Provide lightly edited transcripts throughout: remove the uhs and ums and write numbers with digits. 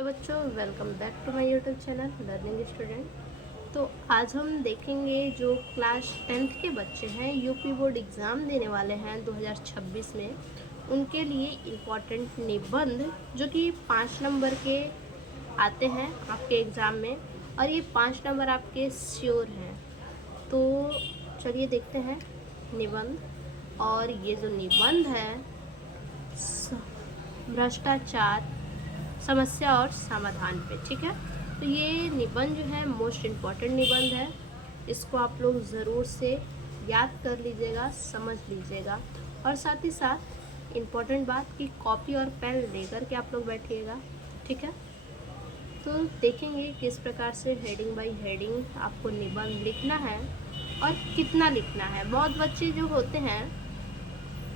Hello बच्चों, welcome back to my YouTube channel learning student. तो आज हम देखेंगे जो क्लास 10th के बच्चे हैं यूपी बोर्ड एग्ज़ाम देने वाले हैं 2026 में, उनके लिए इम्पॉर्टेंट निबंध जो कि 5 नंबर के आते हैं आपके एग्ज़ाम में, और ये 5 नंबर आपके श्योर हैं। तो चलिए देखते हैं निबंध। और ये जो निबंध है भ्रष्टाचार समस्या और समाधान पे, ठीक है। तो ये निबंध जो है मोस्ट इम्पॉर्टेंट निबंध है, इसको आप लोग ज़रूर से याद कर लीजिएगा, समझ लीजिएगा। और साथ ही साथ इम्पॉर्टेंट बात कि कॉपी और पेन लेकर के आप लोग बैठिएगा, ठीक है। तो देखेंगे किस प्रकार से हेडिंग बाय हेडिंग आपको निबंध लिखना है और कितना लिखना है। बहुत बच्चे जो होते हैं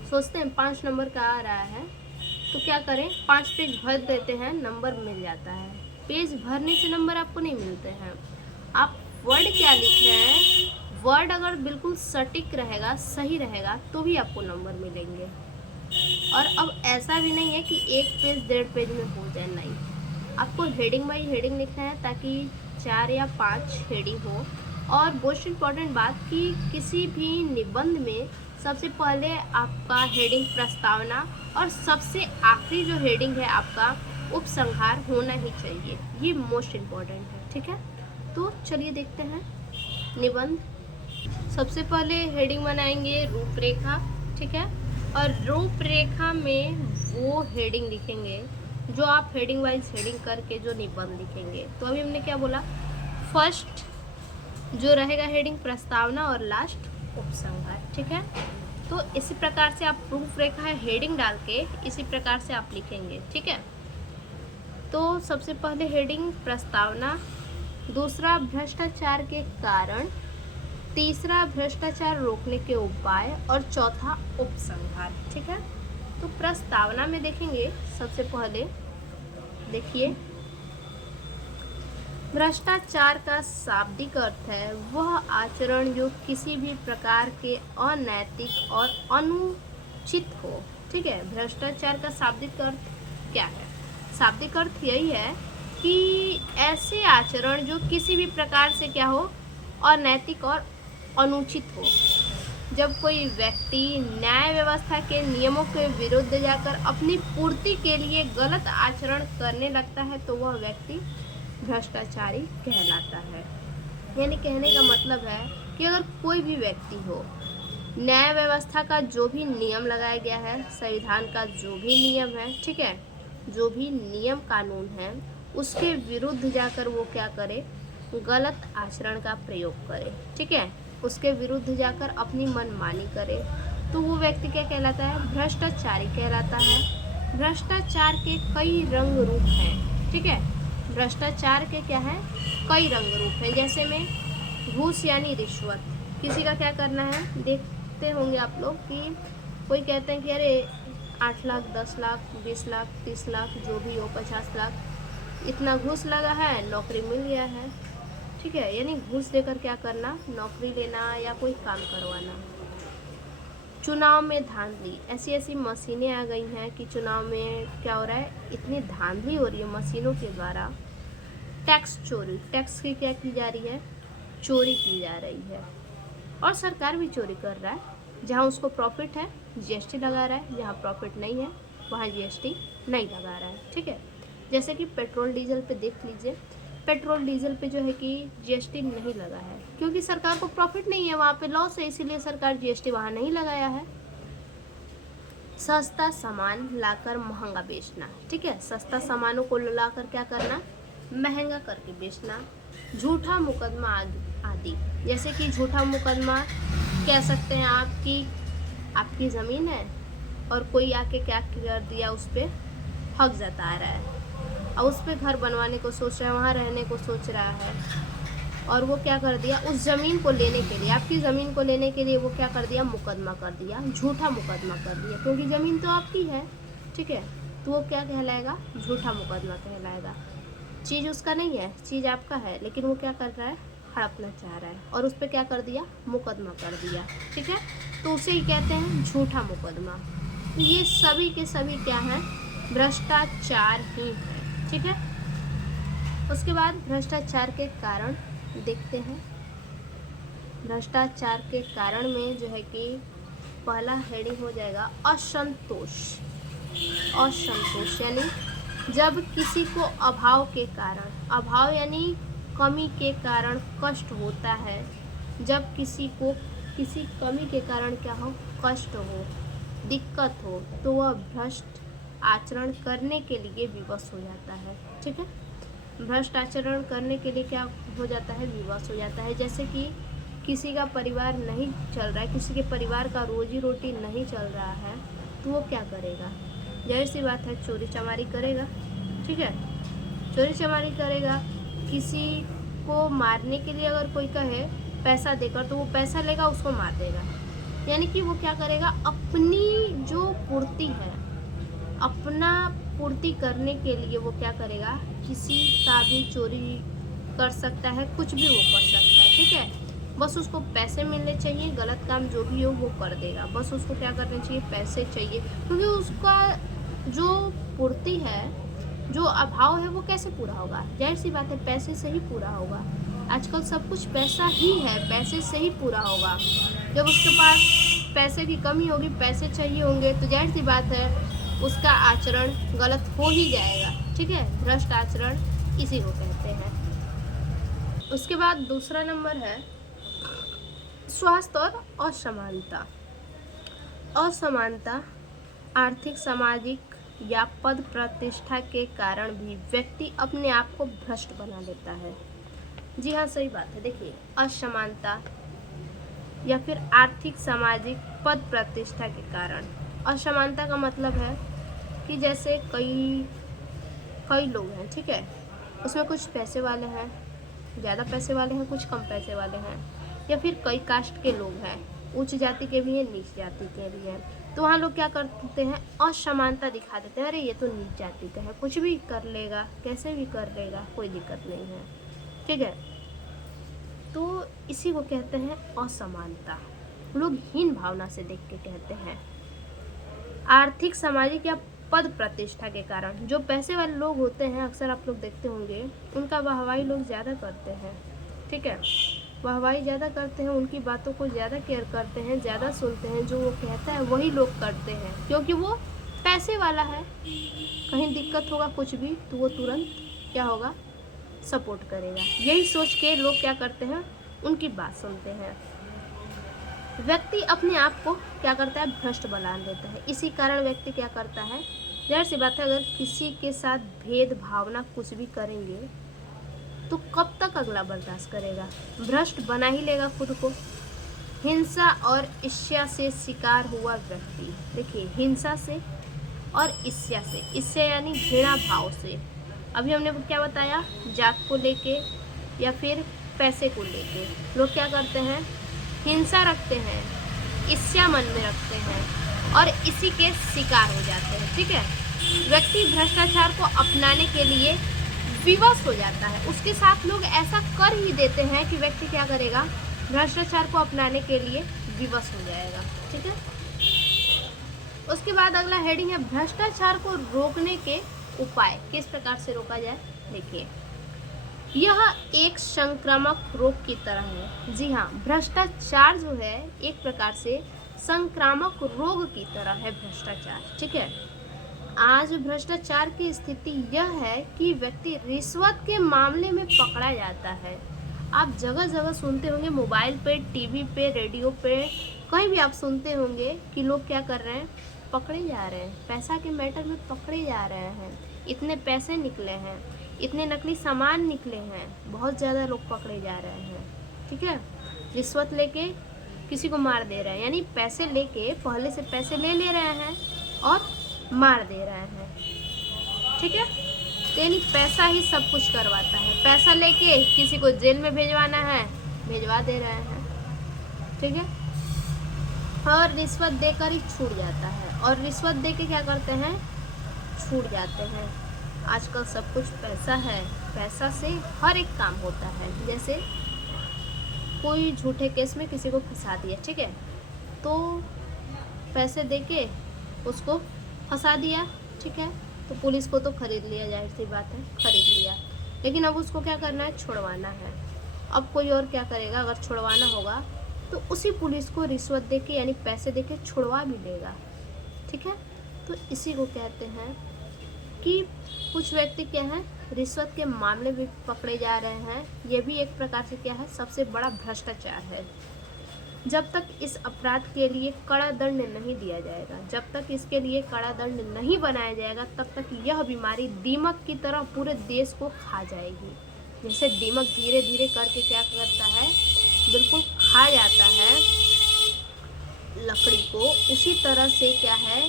सोचते हैं 5 नंबर का आ रहा है तो क्या करें, 5 पेज भर देते हैं, नंबर मिल जाता है। पेज भरने से नंबर आपको नहीं मिलते हैं। आप वर्ड क्या लिख रहे हैं, वर्ड अगर बिल्कुल सटीक रहेगा, सही रहेगा, तो भी आपको नंबर मिलेंगे। और अब ऐसा भी नहीं है कि 1 पेज 1.5 पेज में हो जाए, नहीं, आपको हेडिंग बाई हेडिंग लिखना है ताकि 4 या 5 हेडिंग हो। और मोस्ट इम्पॉर्टेंट बात कि किसी भी निबंध में सबसे पहले आपका हेडिंग प्रस्तावना और सबसे आखिरी जो हेडिंग है आपका उपसंहार होना ही चाहिए। ये मोस्ट इम्पॉर्टेंट है, ठीक है। तो चलिए देखते हैं निबंध। सबसे पहले हेडिंग बनाएंगे रूपरेखा, ठीक है। और रूपरेखा में वो हेडिंग लिखेंगे जो आप हेडिंग वाइज हेडिंग करके जो निबंध लिखेंगे। तो अभी हमने क्या बोला, फर्स्ट जो रहेगा हेडिंग प्रस्तावना और लास्ट उपसंहार, ठीक है। तो इसी प्रकार से आप रूपरेखा हेडिंग डाल के इसी प्रकार से आप लिखेंगे, ठीक है। तो सबसे पहले हेडिंग प्रस्तावना, दूसरा भ्रष्टाचार के कारण, तीसरा भ्रष्टाचार रोकने के उपाय और चौथा उपसंहार, ठीक है। तो प्रस्तावना में देखेंगे सबसे पहले, देखिए भ्रष्टाचार का शाब्दिक अर्थ है वह आचरण जो किसी भी प्रकार के अनैतिक और अनुचित हो, ठीक है। भ्रष्टाचार का शाब्दिक अर्थ क्या है? शाब्दिक अर्थ यही है कि ऐसे आचरण जो किसी भी प्रकार से क्या हो, अनैतिक और अनुचित हो। जब कोई व्यक्ति न्याय व्यवस्था के नियमों के विरुद्ध जाकर अपनी पूर्ति के लिए गलत आचरण करने लगता है तो वह व्यक्ति भ्रष्टाचारी कहलाता है। यानी कहने का मतलब है कि अगर कोई भी व्यक्ति हो, न्याय व्यवस्था का जो भी नियम लगाया गया है, संविधान का जो भी नियम है, ठीक है, जो भी नियम कानून है, उसके विरुद्ध जाकर वो क्या करे, गलत आचरण का प्रयोग करे, ठीक है, उसके विरुद्ध जाकर अपनी मनमानी करे, तो वो व्यक्ति क्या कहलाता है, भ्रष्टाचारी कहलाता है। भ्रष्टाचार के कई रंग रूप हैं, ठीक है। भ्रष्टाचार के क्या है, कई रंग रूप हैं। जैसे में घूस यानी रिश्वत, किसी का क्या करना है, देखते होंगे आप लोग कि कोई कहते हैं कि अरे 8 लाख 10 लाख 20 लाख 30 लाख जो भी हो, 50 लाख इतना घूस लगा है, नौकरी मिल गया है, ठीक है। यानी घूस देकर क्या करना, नौकरी लेना या कोई काम करवाना। चुनाव में धांधली, ऐसी ऐसी मशीनें आ गई हैं कि चुनाव में क्या हो रहा है, इतनी धांधली हो रही है मशीनों के द्वारा। टैक्स चोरी, टैक्स की क्या की जा रही है, चोरी की जा रही है। और सरकार भी चोरी कर रहा है, जहाँ उसको प्रॉफिट है जीएसटी लगा रहा है, जहाँ प्रॉफिट नहीं है वहाँ जीएसटी नहीं लगा रहा है, ठीक है। जैसे कि पेट्रोल डीजल पे देख लीजिए, पेट्रोल डीजल पे जो है कि जीएसटी नहीं लगा है क्योंकि सरकार को प्रॉफिट नहीं है, वहाँ पे लॉस है, इसीलिए सरकार जीएसटी वहाँ नहीं लगाया है। सस्ता सामान लाकर महंगा बेचना, ठीक है, सस्ता सामानों को लाकर क्या करना, महंगा करके बेचना। झूठा मुकदमा आदि, जैसे कि झूठा मुकदमा कह सकते हैं आप कि आपकी ज़मीन है और कोई आके क्या कर दिया, उस पर हक जता रहा है, और उस पर घर बनवाने को सोच रहा है, वहाँ रहने को सोच रहा है, और वो क्या कर दिया, उस ज़मीन को लेने के लिए, आपकी ज़मीन को लेने के लिए वो क्या कर दिया, मुकदमा कर दिया, झूठा मुकदमा कर दिया, क्योंकि ज़मीन तो आपकी है, ठीक है। तो वो क्या कहलाएगा, झूठा मुकदमा कहलाएगा। चीज़ उसका नहीं है, चीज़ आपका है, लेकिन वो क्या कर रहा है, हड़पना चाह रहा है, और उस पर क्या कर दिया, मुकदमा कर दिया, ठीक है। तो उसे ही कहते हैं झूठा मुकदमा। तो ये सभी के सभी क्या हैं, भ्रष्टाचार ही है, ठीक है। उसके बाद भ्रष्टाचार के कारण देखते हैं। भ्रष्टाचार के कारण में जो है कि पहला हेडिंग हो जाएगा असंतोष। असंतोष यानी जब किसी को अभाव के कारण, अभाव यानी कमी के कारण कष्ट होता है, जब किसी को किसी कमी के कारण क्या हो, कष्ट हो, दिक्कत हो, तो वह भ्रष्ट आचरण करने के लिए विवश हो जाता है। ठीक है, भ्रष्ट आचरण करने के लिए क्या हो जाता है, विवश हो जाता है। जैसे कि किसी का परिवार नहीं चल रहा है, किसी के परिवार का रोजी रोटी नहीं चल रहा है, तो वो क्या करेगा, जाहिर सी बात है चोरी चमारी करेगा। ठीक है, चोरी चमारी करेगा। किसी को मारने के लिए अगर कोई कहे पैसा देकर, तो वो पैसा लेगा, उसको मार देगा। यानी कि वो क्या करेगा, अपनी जो पूर्ति है, अपना पूर्ति करने के लिए वो क्या करेगा, किसी का भी चोरी कर सकता है, कुछ भी वो कर सकता है। ठीक है, बस उसको पैसे मिलने चाहिए, गलत काम जो भी हो वो कर देगा, बस उसको क्या करना चाहिए, पैसे चाहिए। क्योंकि उसका जो पूर्ति है, जो अभाव है, वो कैसे पूरा होगा, जाहिर सी बात है पैसे से ही पूरा होगा। आजकल सब कुछ पैसा ही है, पैसे से ही पूरा होगा। जब उसके पास पैसे की कमी होगी, पैसे चाहिए होंगे, तो जाहिर सी बात है उसका आचरण गलत हो ही जाएगा। ठीक है, भ्रष्ट आचरण इसी को कहते हैं। उसके बाद दूसरा नंबर है स्वास्थ्य और असमानता। असमानता आर्थिक, सामाजिक या पद प्रतिष्ठा के कारण भी व्यक्ति अपने आप को भ्रष्ट बना लेता है। जी हाँ, सही बात है। देखिए, असमानता या फिर आर्थिक, सामाजिक, पद प्रतिष्ठा के कारण। असमानता का मतलब है कि जैसे कई लोग हैं, ठीक है, उसमें कुछ पैसे वाले हैं, ज़्यादा पैसे वाले हैं, कुछ कम पैसे वाले हैं, या फिर कई कास्ट के लोग हैं, उच्च जाति के भी हैं, नीच जाति के भी हैं। तो वहाँ लोग क्या करते हैं, असमानता दिखा देते हैं, अरे ये तो नीच जाति का है, कुछ भी कर लेगा, कैसे भी कर लेगा, कोई दिक्कत नहीं है। ठीक है, तो इसी को कहते हैं असमानता। लोग हीन भावना से देख के कहते हैं। आर्थिक, सामाजिक या पद प्रतिष्ठा के कारण जो पैसे वाले लोग होते हैं, अक्सर आप लोग देखते होंगे, उनका वाहवाही लोग ज़्यादा करते हैं। ठीक है, वाहवाही ज़्यादा करते हैं, उनकी बातों को ज़्यादा केयर करते हैं, ज़्यादा सुनते हैं, जो वो कहता है वही लोग करते हैं, क्योंकि वो पैसे वाला है। कहीं दिक्कत होगा कुछ भी, तो वो तुरंत क्या होगा, सपोर्ट करेगा। यही सोच के लोग क्या करते हैं, उनकी बात सुनते हैं। व्यक्ति अपने आप को क्या करता है, भ्रष्ट बना देता है। इसी कारण व्यक्ति क्या करता है, जाहिर सी बात है, अगर किसी के साथ भेद भावना कुछ भी करेंगे, तो कब तक अगला बर्दाश्त करेगा, भ्रष्ट बना ही लेगा खुद को। हिंसा और ईर्ष्या से शिकार हुआ व्यक्ति, देखिए, हिंसा से और ईर्ष्या से, ईर्ष्या यानी घृणा भाव से। अभी हमने क्या बताया, जात को लेके या फिर पैसे को लेके लोग क्या करते हैं, हिंसा रखते हैं, ईर्ष्या मन में रखते हैं और इसी के शिकार हो जाते हैं। ठीक है, व्यक्ति भ्रष्टाचार को अपनाने के लिए विवश हो जाता है, उसके साथ लोग ऐसा कर ही देते हैं कि व्यक्ति क्या करेगा, भ्रष्टाचार को अपनाने के लिए विवश हो जाएगा। ठीक है, उसके बाद अगला हेडिंग है भ्रष्टाचार को रोकने के उपाय, किस प्रकार से रोका जाए। देखिए, यह एक संक्रामक रोग की तरह है। जी हाँ, भ्रष्टाचार जो है एक प्रकार से संक्रामक रोग की तरह है भ्रष्टाचार। ठीक है, आज भ्रष्टाचार की स्थिति यह है कि व्यक्ति रिश्वत के मामले में पकड़ा जाता है। आप जगह जगह सुनते होंगे, मोबाइल पे, टीवी पे, रेडियो पे, कहीं भी आप सुनते होंगे कि लोग क्या कर रहे हैं, पकड़े जा रहे हैं, पैसा के मैटर में पकड़े जा रहे हैं, इतने पैसे निकले हैं, इतने नकली सामान निकले हैं, बहुत ज़्यादा लोग पकड़े जा रहे हैं। ठीक है, रिश्वत लेके किसी को मार दे रहे हैं, यानी पैसे लेके पहले से पैसे ले रहे हैं और मार दे रहे हैं। ठीक है, यानी पैसा ही सब कुछ करवाता है, पैसा लेके किसी को जेल में भेजवाना है, भेजवा दे रहे हैं। ठीक है, और रिश्वत देकर ही छूट जाता है, और रिश्वत देके क्या करते हैं, छूट जाते हैं। आजकल सब कुछ पैसा है, पैसा से हर एक काम होता है। जैसे कोई झूठे केस में किसी को फंसा दिया, ठीक है, तो पैसे देके उसको फंसा दिया, ठीक है, तो पुलिस को तो खरीद लिया, जाहिर सी बात है, खरीद लिया। लेकिन अब उसको क्या करना है, छुड़वाना है। अब कोई और क्या करेगा, अगर छुड़वाना होगा तो उसी पुलिस को रिश्वत दे के यानी पैसे दे के छुड़वा भी देगा, ठीक है। तो इसी को कहते हैं कि कुछ व्यक्ति क्या है, रिश्वत के मामले में पकड़े जा रहे हैं। ये भी एक प्रकार से क्या है, सबसे बड़ा भ्रष्टाचार है। जब तक इस अपराध के लिए कड़ा दंड नहीं दिया जाएगा, जब तक इसके लिए कड़ा दंड नहीं बनाया जाएगा, तब तक यह बीमारी दीमक की तरह पूरे देश को खा जाएगी। जैसे दीमक धीरे धीरे करके क्या करता है, बिल्कुल खा जाता है लकड़ी को, उसी तरह से क्या है,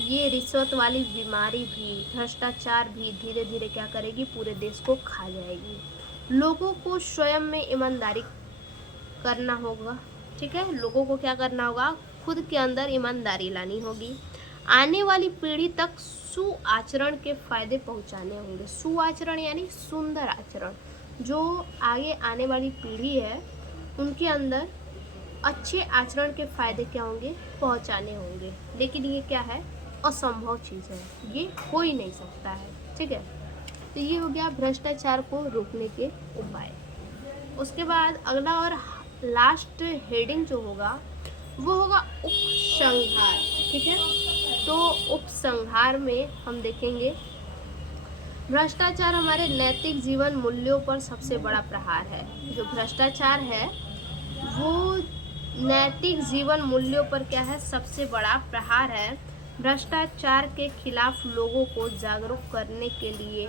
ये रिश्वत वाली बीमारी भी, भ्रष्टाचार भी धीरे धीरे क्या करेगी, पूरे देश को खा जाएगी। लोगों को स्वयं में ईमानदारी करना होगा, ठीक है। लोगों को क्या करना होगा, खुद के अंदर ईमानदारी लानी होगी। आने वाली पीढ़ी तक सुआचरण के फायदे पहुंचाने होंगे। सुआचरण यानी सुंदर आचरण, जो आगे आने वाली पीढ़ी है उनके अंदर अच्छे आचरण के फायदे क्या होंगे, पहुंचाने होंगे। लेकिन ये क्या है, असंभव चीज़ है, ये हो ही नहीं सकता है, ठीक है। तो ये हो गया भ्रष्टाचार को रोकने के उपाय। उसके बाद अगला और लास्ट हेडिंग जो होगा वो होगा उपसंहार, ठीक है। तो उपसंहार में हम देखेंगे भ्रष्टाचार हमारे नैतिक जीवन मूल्यों पर सबसे बड़ा प्रहार है। जो भ्रष्टाचार है वो नैतिक जीवन मूल्यों पर क्या है, सबसे बड़ा प्रहार है। भ्रष्टाचार के खिलाफ लोगों को जागरूक करने के लिए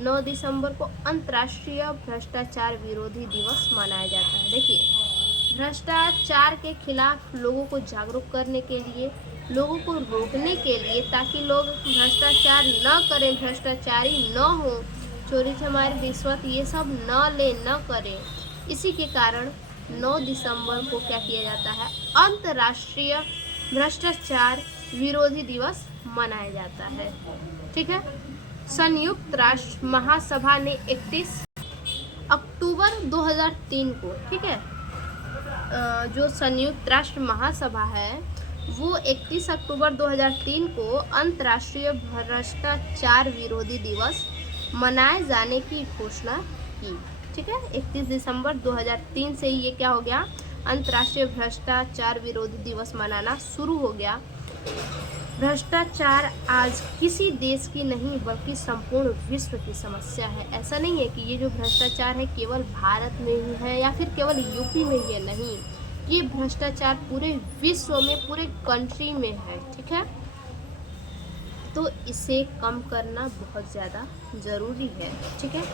9 दिसंबर को अंतर्राष्ट्रीय भ्रष्टाचार विरोधी दिवस मनाया जाता है। देखिए, भ्रष्टाचार के खिलाफ लोगों को जागरूक करने के लिए, लोगों को रोकने के लिए, ताकि लोग भ्रष्टाचार न करें, भ्रष्टाचारी न हो, चोरी चमारी रिश्वत ये सब न ले, न करें। इसी के कारण 9 दिसंबर को क्या किया जाता है, अंतर्राष्ट्रीय भ्रष्टाचार विरोधी दिवस मनाया जाता है, ठीक है। संयुक्त राष्ट्र महासभा ने 31 अक्टूबर 2003 को, ठीक है, जो संयुक्त राष्ट्र महासभा है वो 31 अक्टूबर 2003 को अंतर्राष्ट्रीय भ्रष्टाचार विरोधी दिवस मनाए जाने की घोषणा की, ठीक है। 31 दिसंबर 2003 से ये क्या हो गया, अंतर्राष्ट्रीय भ्रष्टाचार विरोधी दिवस मनाना शुरू हो गया। भ्रष्टाचार आज किसी देश की नहीं बल्कि संपूर्ण विश्व की समस्या है। ऐसा नहीं है कि ये जो भ्रष्टाचार है केवल भारत में ही है या फिर केवल यूपी में ही है, नहीं, ये भ्रष्टाचार पूरे विश्व में, पूरे कंट्री में है, ठीक है। तो इसे कम करना बहुत ज़्यादा ज़रूरी है, ठीक है।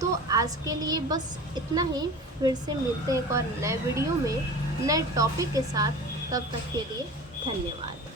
तो आज के लिए बस इतना ही। फिर से मिलते हैं एक और नए वीडियो में नए टॉपिक के साथ। तब तक के लिए धन्यवाद।